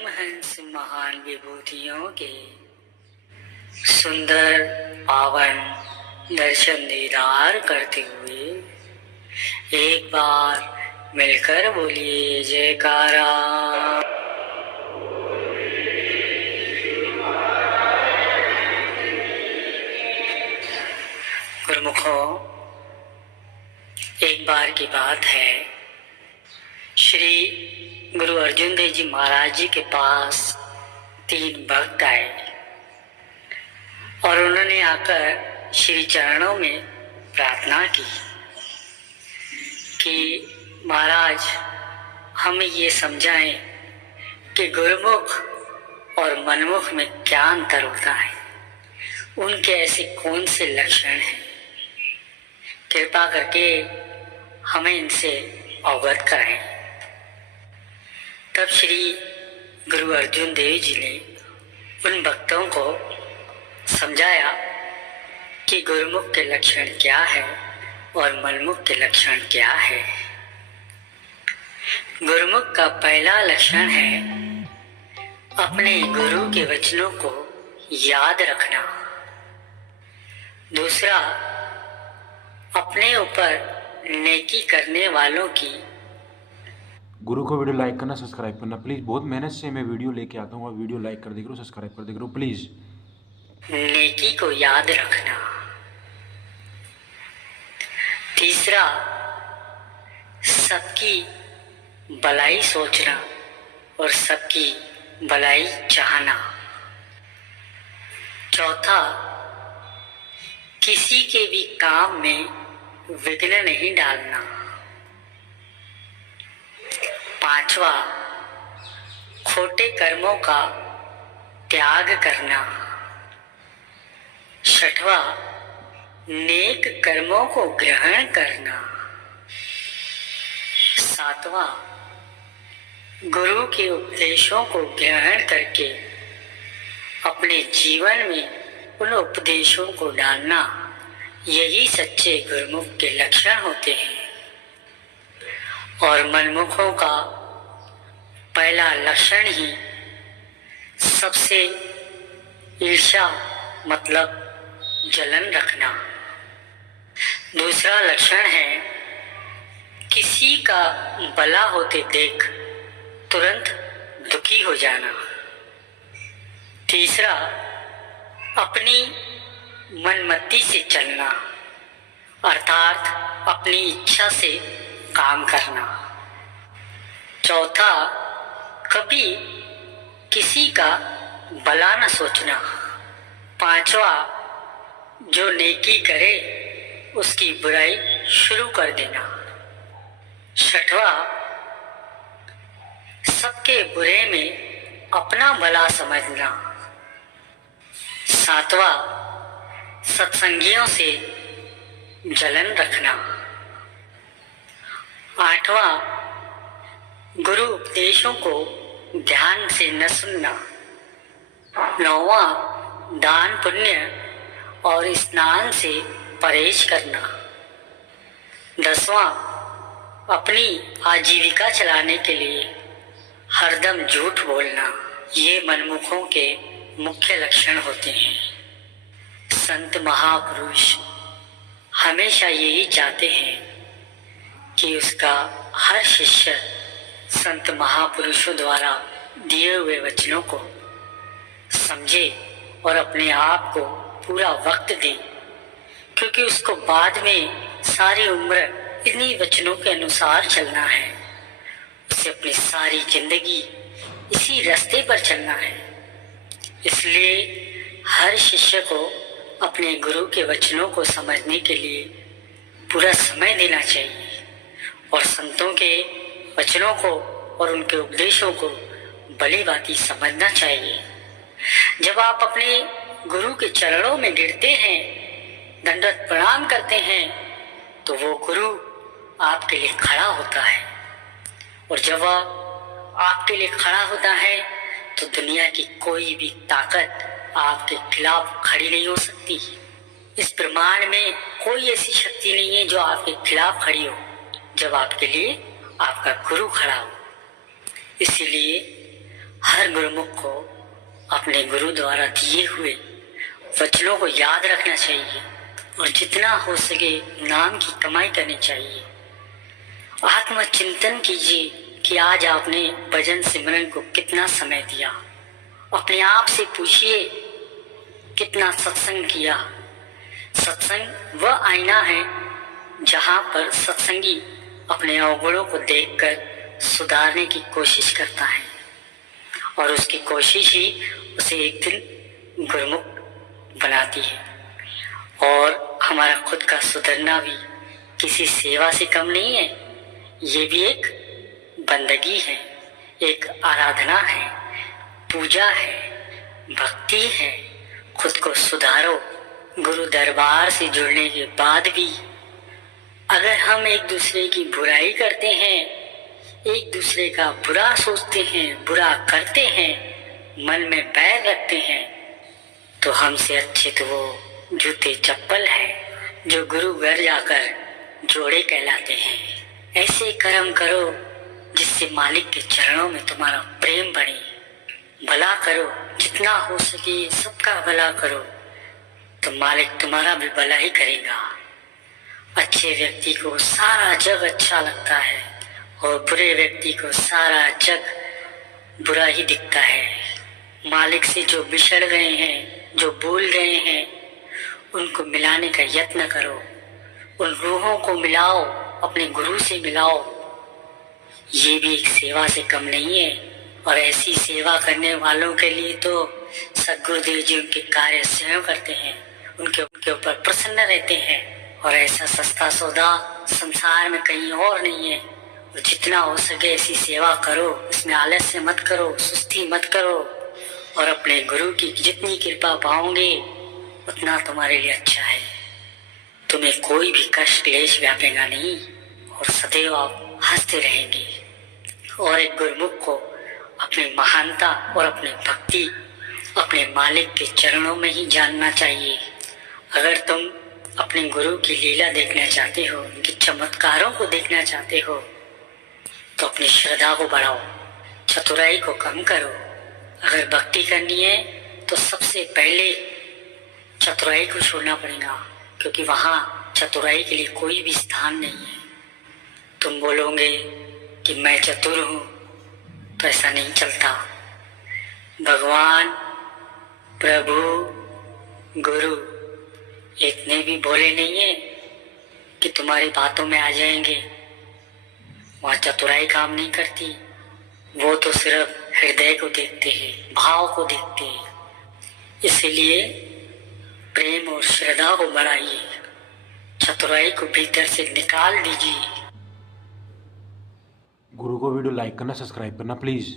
हंस महान विभूतियों के सुंदर पावन दर्शन दीदार करते हुए एक बार मिलकर बोलिए जयकारा। गुरुमुखों, एक बार की बात है, श्री गुरु अर्जुन देव जी महाराज जी के पास 3 भक्त आए और उन्होंने आकर श्री चरणों में प्रार्थना की कि महाराज हमें ये समझाएं कि गुरुमुख और मनमुख में क्या अंतर होता है, उनके ऐसे कौन से लक्षण हैं, कृपा करके हमें इनसे अवगत कराएं। तब श्री गुरु अर्जुन देव जी ने उन भक्तों को समझाया कि गुरुमुख के लक्षण क्या है और मनमुख के लक्षण क्या है। गुरुमुख का पहला लक्षण है अपने गुरु के वचनों को याद रखना। दूसरा, अपने ऊपर नेकी करने वालों की गुरु को वीडियो लाइक करना, सब्सक्राइब करना प्लीज़। बहुत मेहनत से मैं वीडियो लेके आता हूँ, आप वीडियो लाइक कर दे करो, सब्सक्राइब कर दे करो प्लीज़। नेकी को याद रखना। तीसरा, सबकी भलाई सोचना और सबकी भलाई चाहना। चौथा, किसी के भी काम में विघ्न नहीं डालना। पांचवा, खोटे कर्मों का त्याग करना। छठवा, नेक कर्मों को ग्रहण करना। सातवां, गुरु के उपदेशों को ग्रहण करके अपने जीवन में उन उपदेशों को डालना। यही सच्चे गुरुमुख के लक्षण होते हैं। और मनमुखों का पहला लक्षण ही सबसे ईर्ष्या मतलब जलन रखना। दूसरा लक्षण है किसी का भला होते देख तुरंत दुखी हो जाना। तीसरा, अपनी मनमति से चलना अर्थात अपनी इच्छा से काम करना। चौथा, कभी किसी का भला न सोचना। पांचवा, जो नेकी करे उसकी बुराई शुरू कर देना। छठवा, सबके बुरे में अपना भला समझना। सातवां, सत्संगियों से जलन रखना। आठवां, गुरु उपदेशों को ध्यान से न सुनना। नौवां, दान पुण्य और स्नान से परहेज करना। 10वां, अपनी आजीविका चलाने के लिए हरदम झूठ बोलना। ये मनमुखों के मुख्य लक्षण होते हैं। संत महापुरुष हमेशा यही चाहते हैं कि उसका हर शिष्य संत महापुरुषों द्वारा दिए हुए वचनों को समझे और अपने आप को पूरा वक्त दे, क्योंकि उसको बाद में सारी उम्र इन्हीं वचनों के अनुसार चलना है। उसे अपनी सारी जिंदगी इसी रास्ते पर चलना है। इसलिए हर शिष्य को अपने गुरु के वचनों को समझने के लिए पूरा समय देना चाहिए और संतों के वचनों को और उनके उपदेशों को भली भांति समझना चाहिए। जब आप अपने गुरु के चरणों में गिरते हैं, दंडवत प्रणाम करते हैं, तो वो गुरु आपके लिए खड़ा होता है। और जब वह आपके लिए खड़ा होता है तो दुनिया की कोई भी ताकत आपके खिलाफ खड़ी नहीं हो सकती। इस ब्रह्मांड में कोई ऐसी शक्ति नहीं है जो आपके खिलाफ खड़ी हो जब आपके लिए आपका गुरु खड़ा हो। इसीलिए हर गुरुमुख को अपने गुरु द्वारा दिए हुए वचनों को याद रखना चाहिए और जितना हो सके नाम की कमाई करनी चाहिए। आत्मचिंतन कीजिए कि आज आपने भजन सिमरन को कितना समय दिया। अपने आप से पूछिए कितना सत्संग किया। सत्संग वह आईना है जहाँ पर सत्संगी अपने अवगुणों को देखकर सुधारने की कोशिश करता है और उसकी कोशिश ही उसे एक दिन गुरुमुख बनाती है। और हमारा खुद का सुधरना भी किसी सेवा से कम नहीं है। ये भी एक बंदगी है, एक आराधना है, पूजा है, भक्ति है। खुद को सुधारो। गुरु दरबार से जुड़ने के बाद भी अगर हम एक दूसरे की बुराई करते हैं, एक दूसरे का बुरा सोचते हैं, बुरा करते हैं, मन में बैर रखते हैं, तो हमसे अच्छे तो वो जूते चप्पल है जो गुरु घर जाकर जोड़े कहलाते हैं। ऐसे कर्म करो जिससे मालिक के चरणों में तुम्हारा प्रेम बढ़े। भला करो, जितना हो सके सबका भला करो, तो मालिक तुम्हारा भी भला ही करेगा। अच्छे व्यक्ति को सारा जग अच्छा लगता है और बुरे व्यक्ति को सारा जग बुरा ही दिखता है। मालिक से जो बिछड़ गए हैं, जो भूल गए हैं, उनको मिलाने का यत्न करो। उन रूहों को मिलाओ, अपने गुरु से मिलाओ। ये भी एक सेवा से कम नहीं है। और ऐसी सेवा करने वालों के लिए तो सद्गुरुदेव जी उनके कार्य स्वयं करते हैं, उनके ऊपर प्रसन्न रहते हैं। और ऐसा सस्ता सौदा संसार में कहीं और नहीं है। और जितना हो सके ऐसी सेवा करो, इसमें आलस्य मत करो, सुस्ती मत करो। और अपने गुरु की जितनी कृपा पाओगे उतना तुम्हारे लिए अच्छा है। तुम्हें कोई भी कष्ट क्लेश व्यापेगा नहीं और सदैव आप हंसते रहेंगे। और एक गुरुमुख को अपनी महानता और अपनी भक्ति अपने मालिक के चरणों में ही जानना चाहिए। अगर तुम अपने गुरु की लीला देखना चाहते हो, उनके चमत्कारों को देखना चाहते हो, तो अपनी श्रद्धा को बढ़ाओ, चतुराई को कम करो। अगर भक्ति करनी है तो सबसे पहले चतुराई को छोड़ना पड़ेगा, क्योंकि वहाँ चतुराई के लिए कोई भी स्थान नहीं है। तुम बोलोगे कि मैं चतुर हूँ, तो ऐसा नहीं चलता। भगवान, प्रभु, गुरु इतने भी भोले नहीं है कि तुम्हारी बातों में आ जाएंगे। वहाँ चतुराई काम नहीं करती। वो तो सिर्फ हृदय को देखते हैं, भाव को देखते हैं। इसलिए प्रेम और श्रद्धा को बढ़ाइए, चतुराई को भीतर से निकाल दीजिए। गुरु को वीडियो लाइक करना, सब्सक्राइब करना प्लीज़।